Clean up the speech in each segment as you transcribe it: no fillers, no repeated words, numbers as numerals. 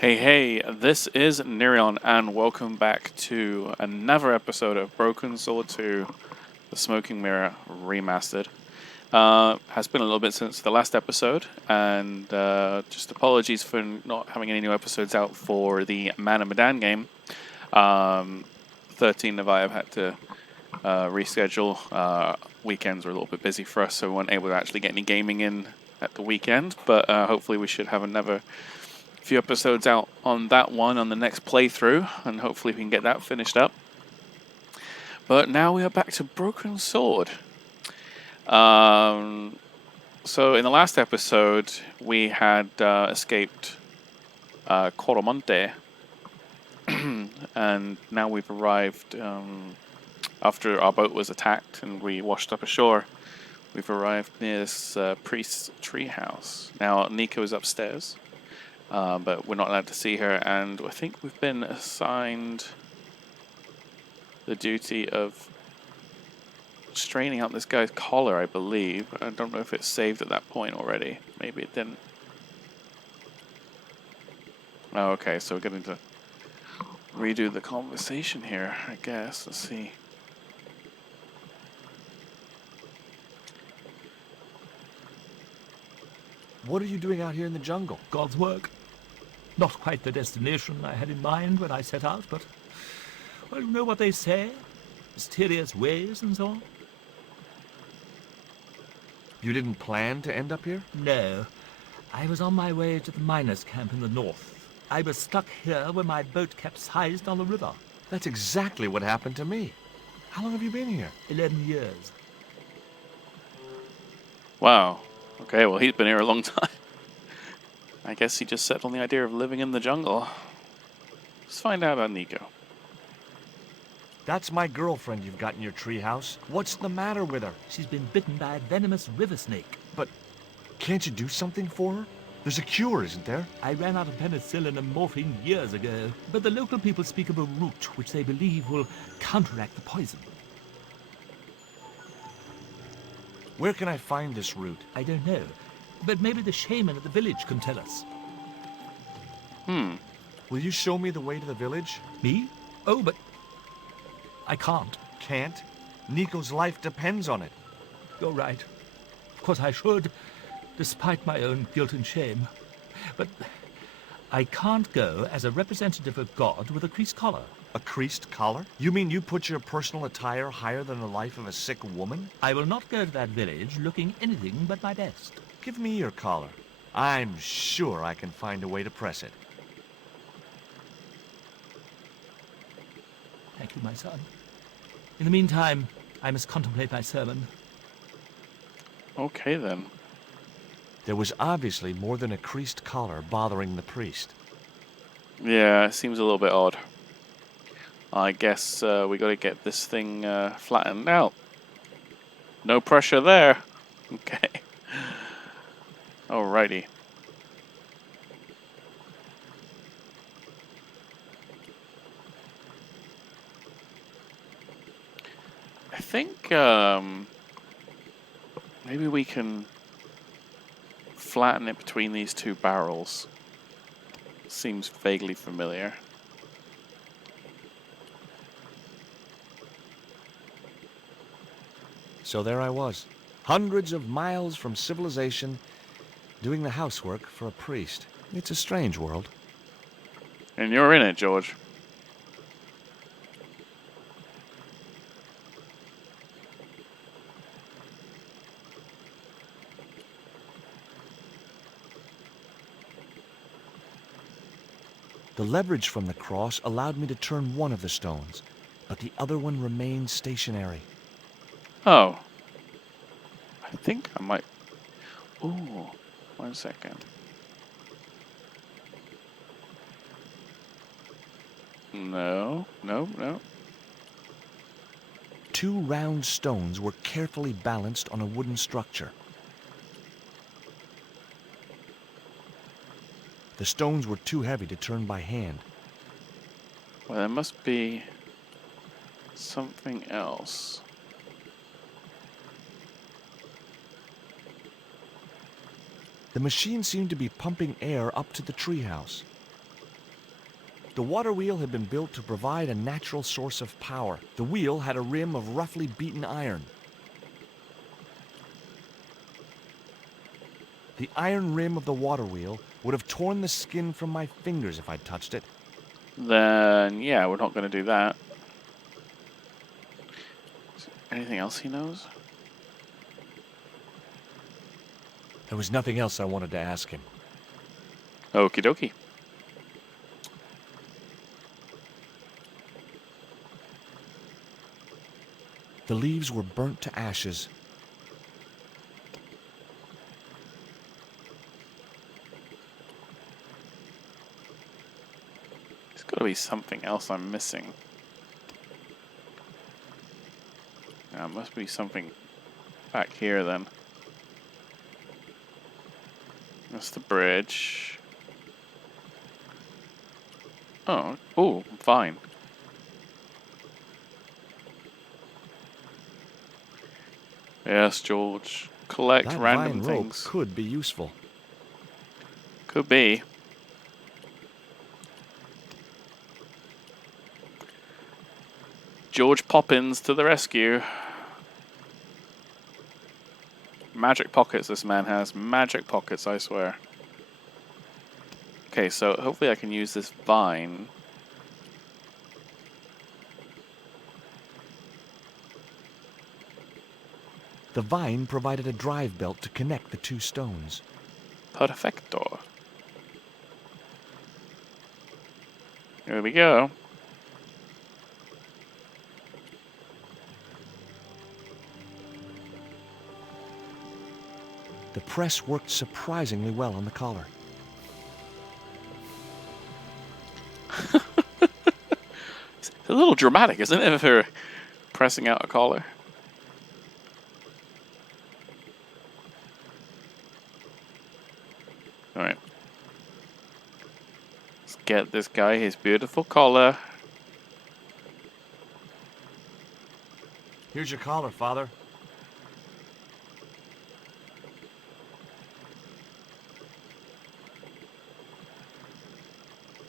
Hey, this is Nerion, and welcome back to another episode of Broken Sword 2, The Smoking Mirror Remastered. Has been a little bit since the last episode, and just apologies for not having any new episodes out for the Man and Medan game. 13 of I have had to reschedule. Weekends were a little bit busy for us, so we weren't able to actually get any gaming in at the weekend, but hopefully we should have another few episodes out on that one on the next playthrough, and hopefully we can get that finished up. But now we are back to Broken Sword. So in the last episode we had escaped Coromonte, and now we've arrived after our boat was attacked and we washed up ashore. We've arrived near this priest's treehouse. Now Nico is upstairs. But we're not allowed to see her, and I think we've been assigned the duty of straining out this guy's collar, I believe. I don't know if it's saved at that point already. Maybe it didn't. Oh, okay, so we're going to redo the conversation here, I guess. Let's see. What are you doing out here in the jungle? God's work. Not quite the destination I had in mind when I set out, but, well, you know what they say? Mysterious ways and so on. You didn't plan to end up here? No. I was on my way to the miners' camp in the north. I was stuck here when my boat capsized on the river. That's exactly what happened to me. How long have you been here? 11 years. Wow. Okay, well, he's been here a long time. I guess he just settled on the idea of living in the jungle. Let's find out about Nico. That's my girlfriend you've got in your treehouse. What's the matter with her? She's been bitten by a venomous river snake. But can't you do something for her? There's a cure, isn't there? I ran out of penicillin and morphine years ago, but the local people speak of a root which they believe will counteract the poison. Where can I find this root? I don't know, but maybe the shaman at the village can tell us. Will you show me the way to the village? Me? Oh, but I can't. Can't? Nico's life depends on it. You're right. Of course I should, despite my own guilt and shame. But I can't go as a representative of God with a creased collar. A creased collar? You mean you put your personal attire higher than the life of a sick woman? I will not go to that village looking anything but my best. Give me your collar. I'm sure I can find a way to press it. Thank you, my son. In the meantime, I must contemplate my sermon. Okay, then. There was obviously more than a creased collar bothering the priest. Yeah, it seems a little bit odd. I guess we got to get this thing flattened out. No pressure there. Okay. Alrighty. I think maybe we can flatten it between these two barrels. Seems vaguely familiar. So there I was, hundreds of miles from civilization, doing the housework for a priest. It's a strange world. And you're in it, George. The leverage from the cross allowed me to turn one of the stones, but the other one remained stationary. Oh. I think I might... Ooh, 1 second. No. Two round stones were carefully balanced on a wooden structure. The stones were too heavy to turn by hand. Well, there must be something else. The machine seemed to be pumping air up to the treehouse. The water wheel had been built to provide a natural source of power. The wheel had a rim of roughly beaten iron. The iron rim of the water wheel would have torn the skin from my fingers if I'd touched it. Then, yeah, we're not going to do that. Anything else he knows? There was nothing else I wanted to ask him. Okie dokie. The leaves were burnt to ashes. There's got to be something else I'm missing. Now, it must be something back here then. That's the bridge. Oh, fine. Yes, George. Collect That random vine rope things. could be useful. Could be. George Poppins to the rescue. Magic pockets this man has. Magic pockets, I swear. Okay, so hopefully I can use this vine. The vine provided a drive belt to connect the two stones. Perfecto. Here we go. The press worked surprisingly well on the collar. It's a little dramatic, isn't it, for pressing out a collar? Alright. Let's get this guy his beautiful collar. Here's your collar, Father.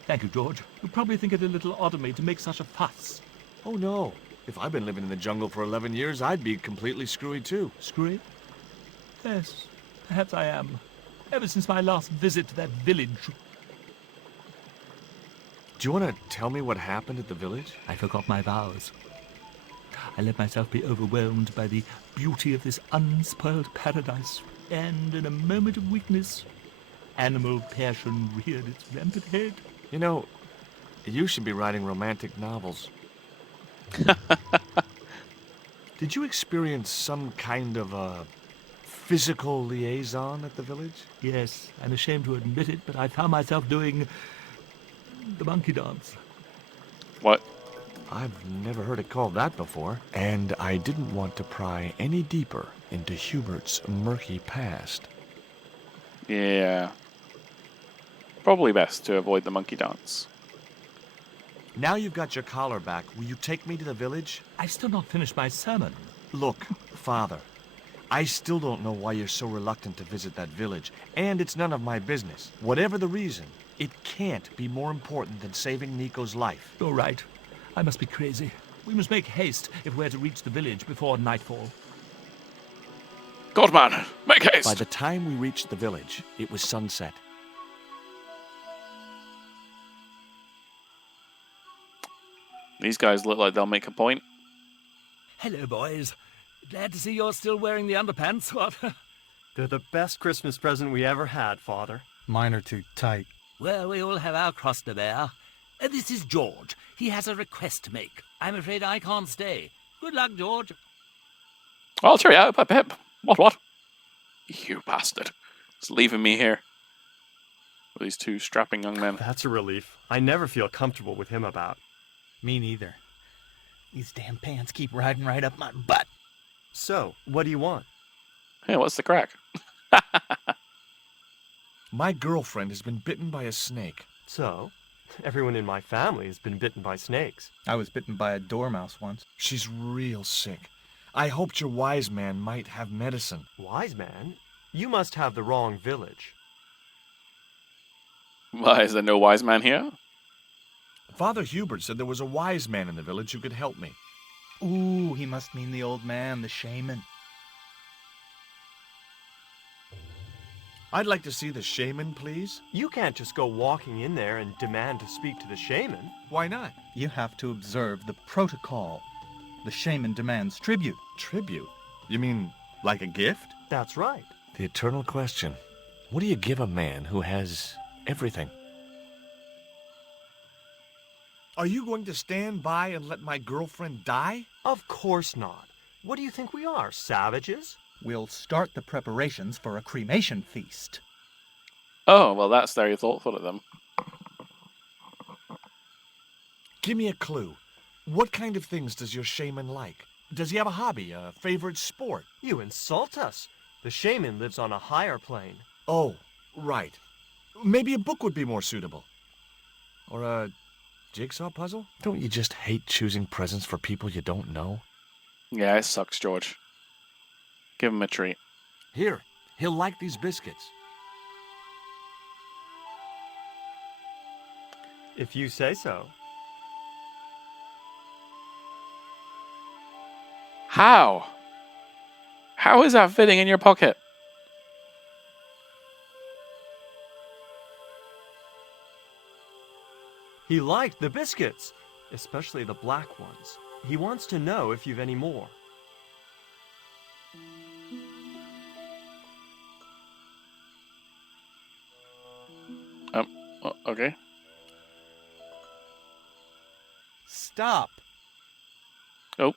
Thank you, George. You probably think it a little odd of me to make such a fuss. Oh, no. If I'd been living in the jungle for 11 years, I'd be completely screwy, too. Screwy? Yes, perhaps I am. Ever since my last visit to that village. Do you want to tell me what happened at the village? I forgot my vows. I let myself be overwhelmed by the beauty of this unspoiled paradise, and in a moment of weakness, animal passion reared its rampant head. You know, you should be writing romantic novels. Did you experience some kind of a physical liaison at the village? Yes, I'm ashamed to admit it, but I found myself doing the monkey dance. What? I've never heard it called that before. And I didn't want to pry any deeper into Hubert's murky past. Yeah. Probably best to avoid the monkey dance. Now you've got your collar back, will you take me to the village? I've still not finished my sermon. Look, Father, I still don't know why you're so reluctant to visit that village, and it's none of my business. Whatever the reason, it can't be more important than saving Nico's life. You're right. I must be crazy. We must make haste if we're to reach the village before nightfall. Godman, make haste! By the time we reached the village, it was sunset. These guys look like they'll make a point. Hello, boys. Glad to see you're still wearing the underpants. What? They're the best Christmas present we ever had, Father. Mine are too tight. Well, we all have our cross to bear. This is George. He has a request to make. I'm afraid I can't stay. Good luck, George. I'll cheer you out, Pip. What? You bastard. It's leaving me here. With these two strapping young men. That's a relief. I never feel comfortable with him about. Me neither. These damn pants keep riding right up my butt. So, what do you want? Hey, what's the crack? My girlfriend has been bitten by a snake. So, everyone in my family has been bitten by snakes. I was bitten by a dormouse once. She's real sick. I hoped your wise man might have medicine. Wise man? You must have the wrong village. Why, is there no wise man here? Father Hubert said there was a wise man in the village who could help me. Ooh, he must mean the old man, the shaman. I'd like to see the shaman, please. You can't just go walking in there and demand to speak to the shaman. Why not? You have to observe the protocol. The shaman demands tribute. Tribute? You mean like a gift? That's right. The eternal question. What do you give a man who has everything? Are you going to stand by and let my girlfriend die? Of course not. What do you think we are, savages? We'll start the preparations for a cremation feast. Oh, well, that's very thoughtful of them. Give me a clue. What kind of things does your shaman like? Does he have a hobby, a favorite sport? You insult us. The shaman lives on a higher plane. Oh, right. Maybe a book would be more suitable. Or a jigsaw puzzle? Don't you just hate choosing presents for people you don't know? Yeah, it sucks, George. Give him a treat. Here, he'll like these biscuits. If you say so. How? How is that fitting in your pocket? He liked the biscuits, especially the black ones. He wants to know if you've any more. Okay. Stop. Oh.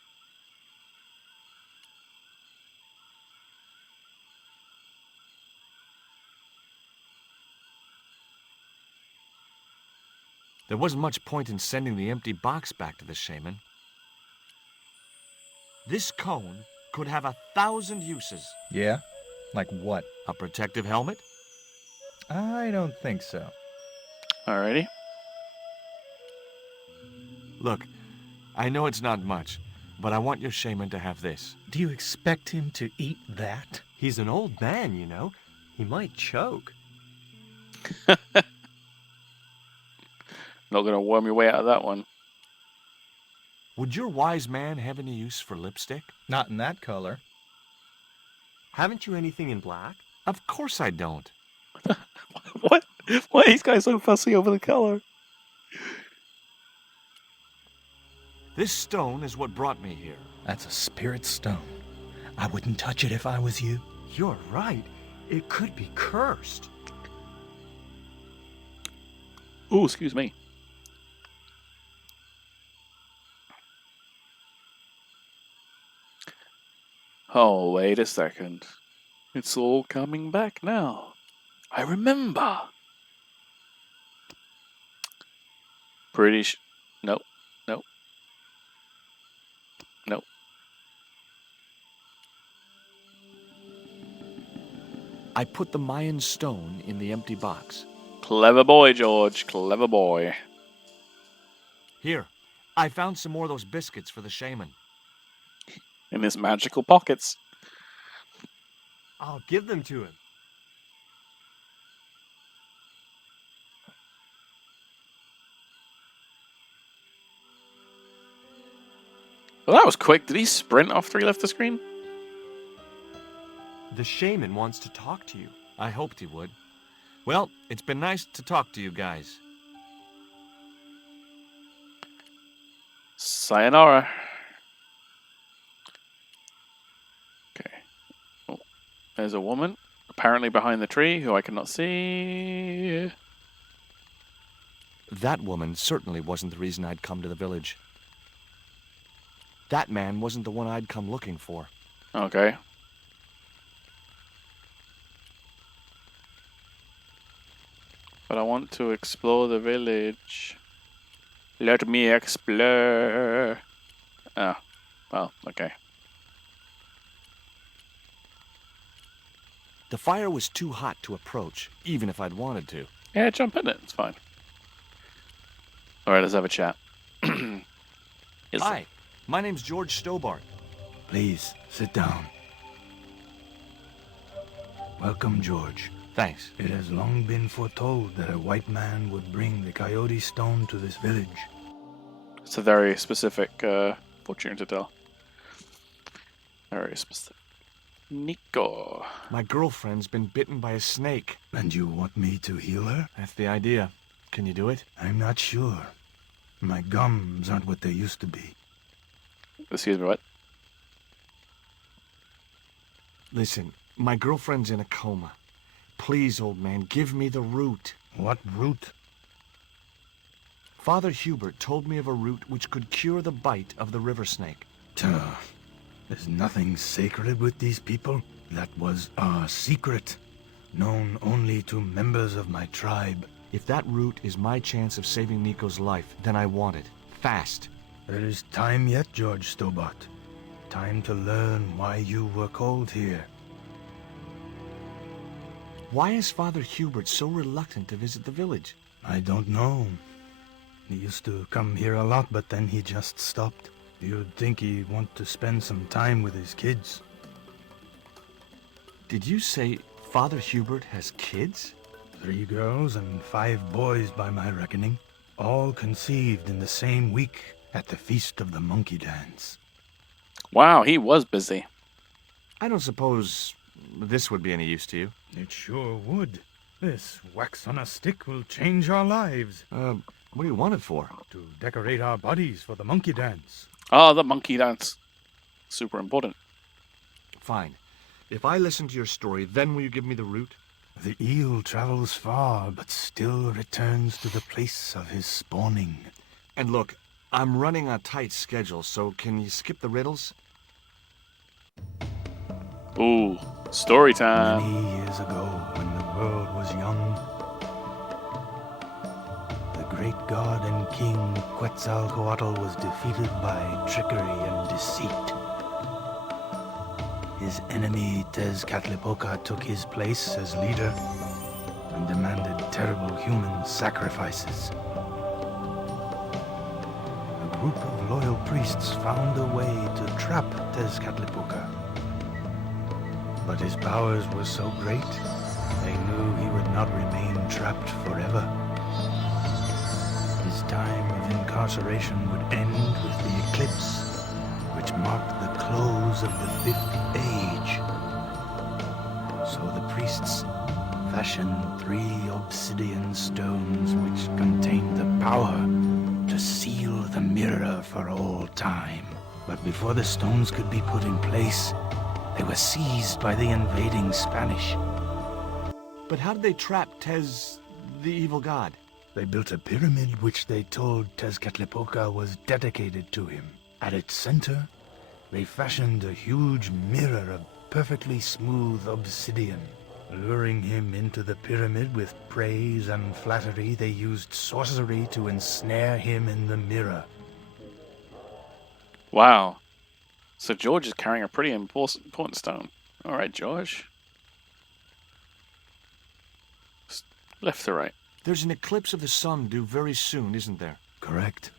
There wasn't much point in sending the empty box back to the shaman. This cone could have 1,000 uses. Yeah? Like what? A protective helmet? I don't think so. Alrighty. Look, I know it's not much, but I want your shaman to have this. Do you expect him to eat that? He's an old man, you know. He might choke. Not gonna worm your way out of that one. Would your wise man have any use for lipstick? Not in that color. Haven't you anything in black? Of course I don't. What? Why are these guys so fussy over the color? This stone is what brought me here. That's a spirit stone. I wouldn't touch it if I was you. You're right. It could be cursed. Ooh, excuse me. Oh, wait a second. It's all coming back now. I remember. Nope. Nope. Nope. I put the Mayan stone in the empty box. Clever boy, George. Clever boy. Here, I found some more of those biscuits for the shaman. In his magical pockets. I'll give them to him. Well, that was quick. Did he sprint after he left the screen? The shaman wants to talk to you. I hoped he would. Well, it's been nice to talk to you guys. Sayonara. Okay. Oh, there's a woman, apparently behind the tree, who I cannot see. That woman certainly wasn't the reason I'd come to the village. That man wasn't the one I'd come looking for. Okay. But I want to explore the village. Let me explore. Oh, well, okay. The fire was too hot to approach, even if I'd wanted to. Yeah, jump in it. It's fine. All right, let's have a chat. Hi, my name's George Stobart. Please, sit down. Welcome, George. Thanks. It has long been foretold that a white man would bring the coyote stone to this village. It's a very specific fortune to tell. Very specific. Nico. My girlfriend's been bitten by a snake. And you want me to heal her? That's the idea. Can you do it? I'm not sure. My gums aren't what they used to be. Excuse me, what? Listen, my girlfriend's in a coma. Please, old man, give me the root. What root? Father Hubert told me of a root which could cure the bite of the river snake. There's nothing sacred with these people. That was our secret, known only to members of my tribe. If that root is my chance of saving Nico's life, then I want it. Fast. There is time yet, George Stobart. Time to learn why you were called here. Why is Father Hubert so reluctant to visit the village? I don't know. He used to come here a lot, but then he just stopped. You'd think he'd want to spend some time with his kids. Did you say Father Hubert has kids? 3 girls and 5 boys by my reckoning. All conceived in the same week at the Feast of the Monkey Dance. Wow, he was busy. I don't suppose this would be any use to you. It sure would. This wax on a stick will change our lives. What do you want it for? To decorate our bodies for the monkey dance. Oh, the monkey dance. Super important. Fine. If I listen to your story, then will you give me the root? The eel travels far, but still returns to the place of his spawning. And look, I'm running a tight schedule, so can you skip the riddles? Ooh, story time. Many years ago, when the world was young, the great god and king Quetzalcoatl was defeated by trickery and deceit. His enemy Tezcatlipoca took his place as leader and demanded terrible human sacrifices. A group of loyal priests found a way to trap Tezcatlipoca. But his powers were so great, they knew he would not remain trapped forever. His time of incarceration would end with the eclipse, which marked the close of the 5th age. So the priests fashioned 3 obsidian stones which contained the power to seal the mirror for all time. But before the stones could be put in place, they were seized by the invading Spanish. But how did they trap Tez, the evil god? They built a pyramid which they told Tezcatlipoca was dedicated to him. At its center, they fashioned a huge mirror of perfectly smooth obsidian. Luring him into the pyramid with praise and flattery, they used sorcery to ensnare him in the mirror. Wow. So George is carrying a pretty important stone. All right, George. Left to right. There's an eclipse of the sun due very soon, isn't there? Correct.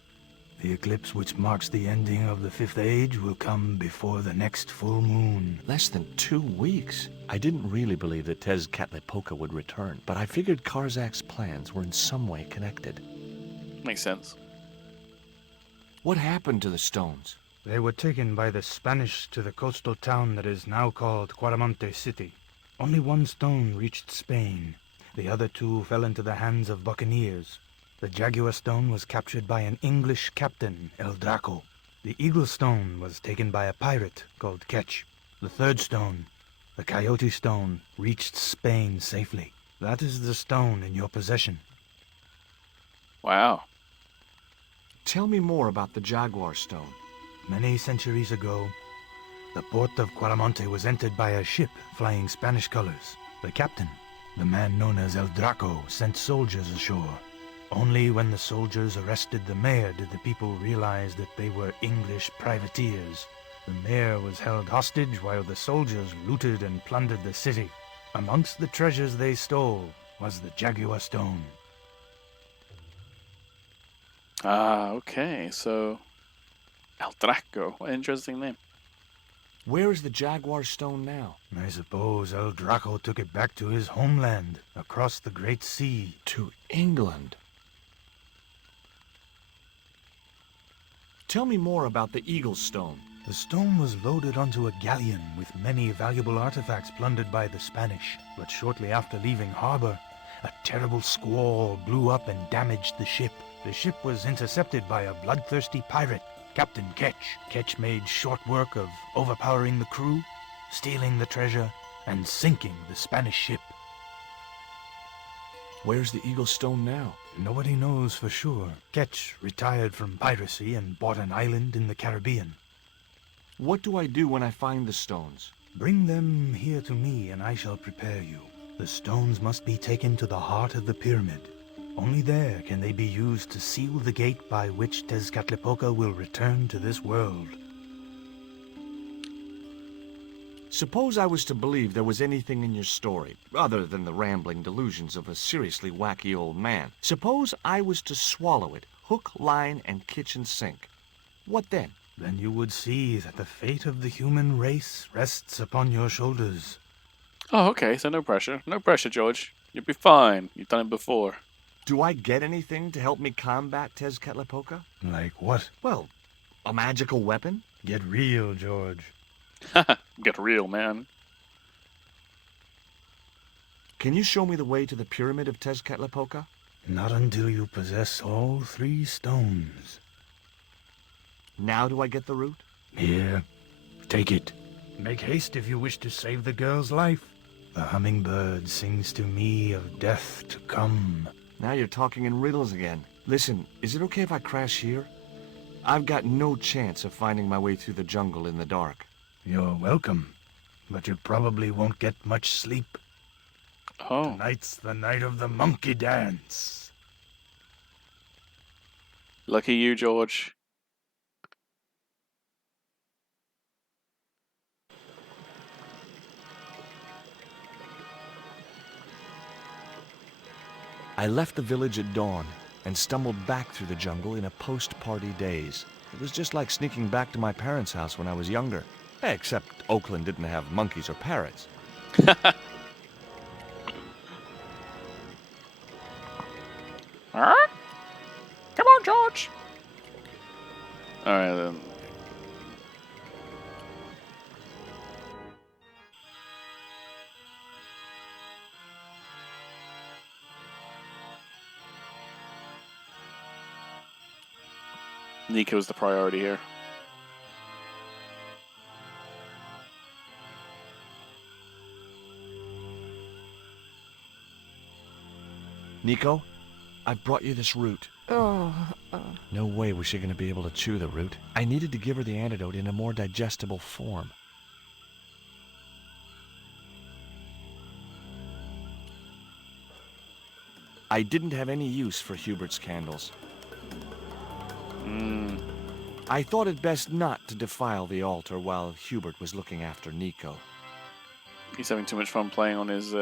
The eclipse which marks the ending of the 5th age will come before the next full moon. Less than 2 weeks. I didn't really believe that Tezcatlipoca would return, but I figured Karzak's plans were in some way connected. Makes sense. What happened to the stones? They were taken by the Spanish to the coastal town that is now called Quaramonte City. Only 1 stone reached Spain. The other 2 fell into the hands of buccaneers. The Jaguar stone was captured by an English captain, El Draco. The Eagle stone was taken by a pirate called Ketch. The 3rd stone, the Coyote stone, reached Spain safely. That is the stone in your possession. Wow. Tell me more about the Jaguar stone. Many centuries ago, the port of Quaramonte was entered by a ship flying Spanish colors. The captain, the man known as El Draco, sent soldiers ashore. Only when the soldiers arrested the mayor did the people realize that they were English privateers. The mayor was held hostage while the soldiers looted and plundered the city. Amongst the treasures they stole was the Jaguar stone. Ah, okay. So El Draco. What an interesting name. Where is the Jaguar Stone now? I suppose El Draco took it back to his homeland, across the Great Sea. To England. Tell me more about the Eagle Stone. The stone was loaded onto a galleon with many valuable artifacts plundered by the Spanish. But shortly after leaving harbor, a terrible squall blew up and damaged the ship. The ship was intercepted by a bloodthirsty pirate, Captain Ketch. Ketch made short work of overpowering the crew, stealing the treasure, and sinking the Spanish ship. Where's the Eagle Stone now? Nobody knows for sure. Ketch retired from piracy and bought an island in the Caribbean. What do I do when I find the stones? Bring them here to me and I shall prepare you. The stones must be taken to the heart of the pyramid. Only there can they be used to seal the gate by which Tezcatlipoca will return to this world. Suppose I was to believe there was anything in your story, other than the rambling delusions of a seriously wacky old man. Suppose I was to swallow it, hook, line, and kitchen sink. What then? Then you would see that the fate of the human race rests upon your shoulders. Oh, okay, so no pressure. No pressure, George. You'll be fine. You've done it before. Do I get anything to help me combat Tezcatlipoca? Like what? Well, a magical weapon? Get real, George. Get real, man. Can you show me the way to the pyramid of Tezcatlipoca? Not until you possess all 3 stones. Now do I get the root? Here, take it. Make haste if you wish to save the girl's life. The hummingbird sings to me of death to come. Now you're talking in riddles again. Listen, is it okay if I crash here? I've got no chance of finding my way through the jungle in the dark. You're welcome, but you probably won't get much sleep. Oh. Tonight's the night of the monkey dance. Lucky you, George. I left the village at dawn and stumbled back through the jungle in a post-party daze. It was just like sneaking back to my parents' house when I was younger. Except Oakland didn't have monkeys or parrots. Huh? Come on, George. All right, then. Nico's the priority here. Nico, I've brought you this root. No way was she going to be able to chew the root. I needed to give her the antidote in a more digestible form. I didn't have any use for Hubert's candles. I thought it best not to defile the altar while Hubert was looking after Nico. He's having too much fun playing on his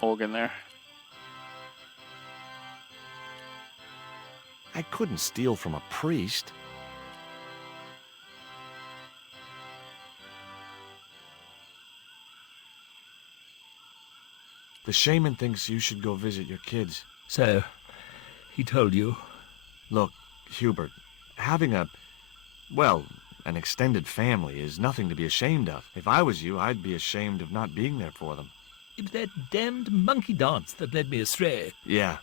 organ there. I couldn't steal from a priest. The shaman thinks you should go visit your kids. So, he told you? Look, Hubert, having an extended family is nothing to be ashamed of. If I was you, I'd be ashamed of not being there for them. It was that damned monkey dance that led me astray. Yeah.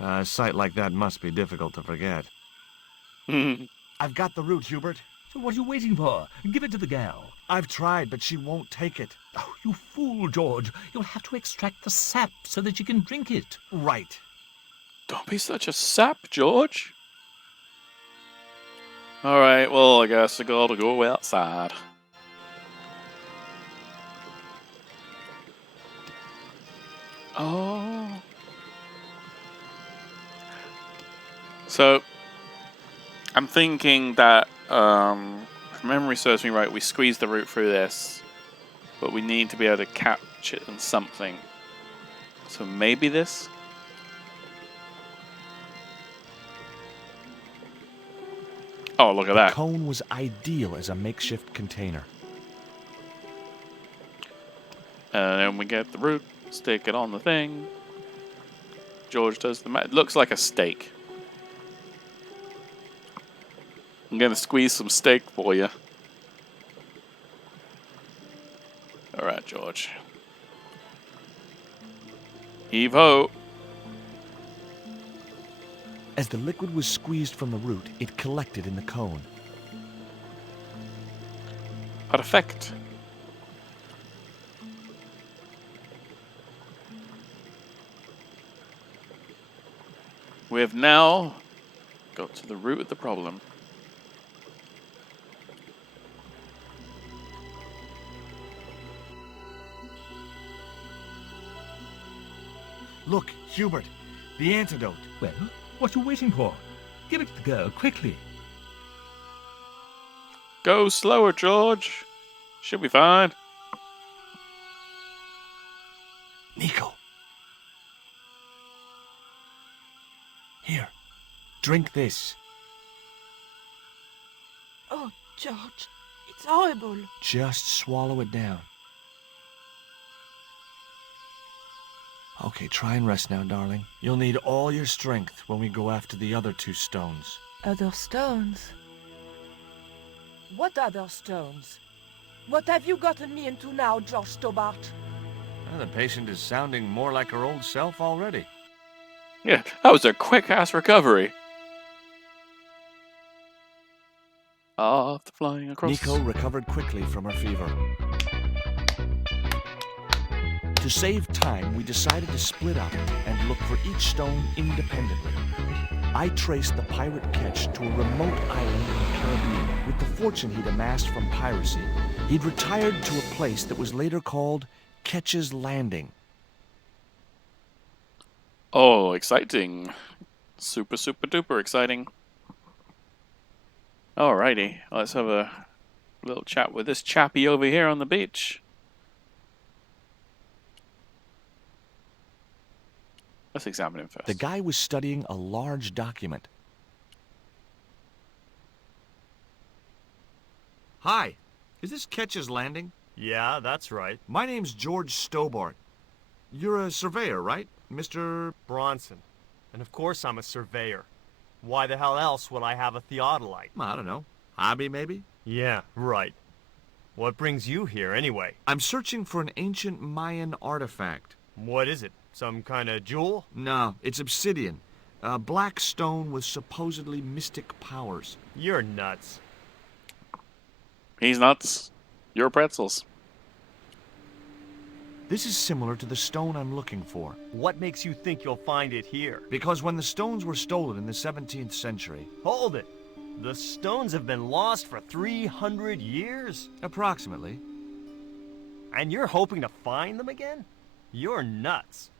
A sight like that must be difficult to forget. I've got the root, Hubert. So what are you waiting for? Give it to the gal. I've tried, but she won't take it. Oh, you fool, George. You'll have to extract the sap so that you can drink it. Right. Don't be such a sap, George. All right, well, I guess I gotta go outside. Oh. So, I'm thinking that, if memory serves me right, we squeeze the root through this, but we need to be able to catch it in something. So maybe this? Oh, look at The that. cone was ideal as a makeshift container. And then we get the root, stick it on the thing. George does the it looks like a steak. I'm gonna squeeze some steak for you. Alright, George. Heave ho. As the liquid was squeezed from the root, it collected in the cone. Perfect. We have now got to the root of the problem. Look, Hubert, the antidote. Well, what are you waiting for? Give it to the girl, quickly. Go slower, George. Should be fine. Nico. Here, drink this. Oh, George, it's horrible. Just swallow it down. Okay, try and rest now, darling. You'll need all your strength when we go after the other 2 stones. Other stones? What other stones? What have you gotten me into now, George Stobart? Well, the patient is sounding more like her old self already. Yeah, that was a quick-ass recovery. After flying across... Nico recovered quickly from her fever. To save time, we decided to split up and look for each stone independently. I traced the pirate Ketch to a remote island in the Caribbean. With the fortune he'd amassed from piracy, he'd retired to a place that was later called Ketch's Landing. Oh, exciting. Super, super duper exciting. Alrighty, let's have a little chat with this chappie over here on the beach. Let's examine him first. The guy was studying a large document. Hi, is this Ketch's Landing? Yeah, that's right. My name's George Stobart. You're a surveyor, right, Mr. Bronson. And of course I'm a surveyor. Why the hell else would I have a theodolite? I don't know, hobby maybe? Yeah, right. What brings you here anyway? I'm searching for an ancient Mayan artifact. What is it? Some kind of jewel? No, it's obsidian. A black stone with supposedly mystic powers. You're nuts. He's nuts. You're pretzels. This is similar to the stone I'm looking for. What makes you think you'll find it here? Because when the stones were stolen in the 17th century... Hold it! The stones have been lost for 300 years? Approximately. And you're hoping to find them again? You're nuts.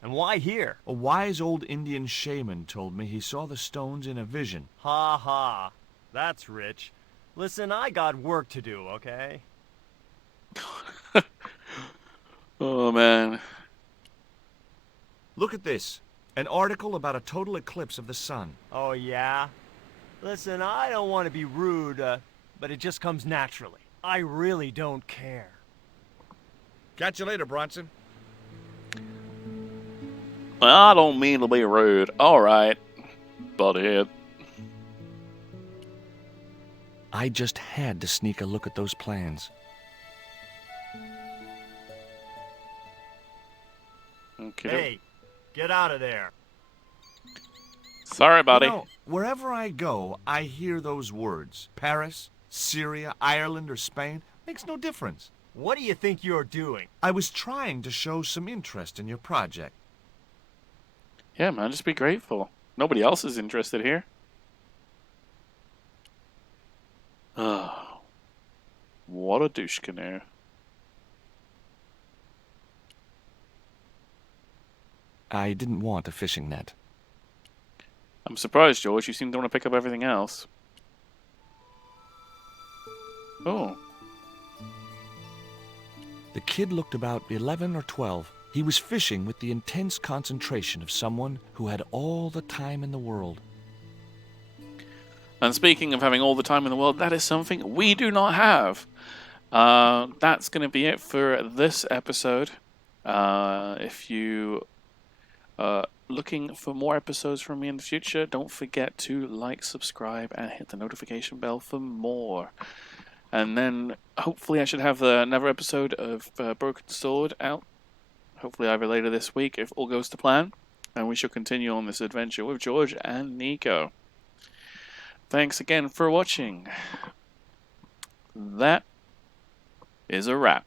And why here? A wise old Indian shaman told me he saw the stones in a vision. Ha ha. That's rich. Listen, I got work to do, okay? Oh, man. Look at this. An article about a total eclipse of the sun. Oh, yeah? Listen, I don't want to be rude, but it just comes naturally. I really don't care. Catch you later, Bronson. Well, I don't mean to be rude. Alright, butthead. I just had to sneak a look at those plans. Okay. Hey, get out of there. Sorry, buddy. You know, wherever I go, I hear those words. Paris, Syria, Ireland, or Spain. Makes no difference. What do you think you're doing? I was trying to show some interest in your project. Yeah, man, just be grateful. Nobody else is interested here. Oh, what a douche canoe. I didn't want a fishing net. I'm surprised, George. You seem to want to pick up everything else. Oh. The kid looked about 11 or 12. He was fishing with the intense concentration of someone who had all the time in the world. And speaking of having all the time in the world, that is something we do not have. That's going to be it for this episode. If you are looking for more episodes from me in the future, don't forget to like, subscribe, and hit the notification bell for more. And then hopefully I should have another episode of Broken Sword out. Hopefully either later this week if all goes to plan. And we shall continue on this adventure with George and Nico. Thanks again for watching. That is a wrap.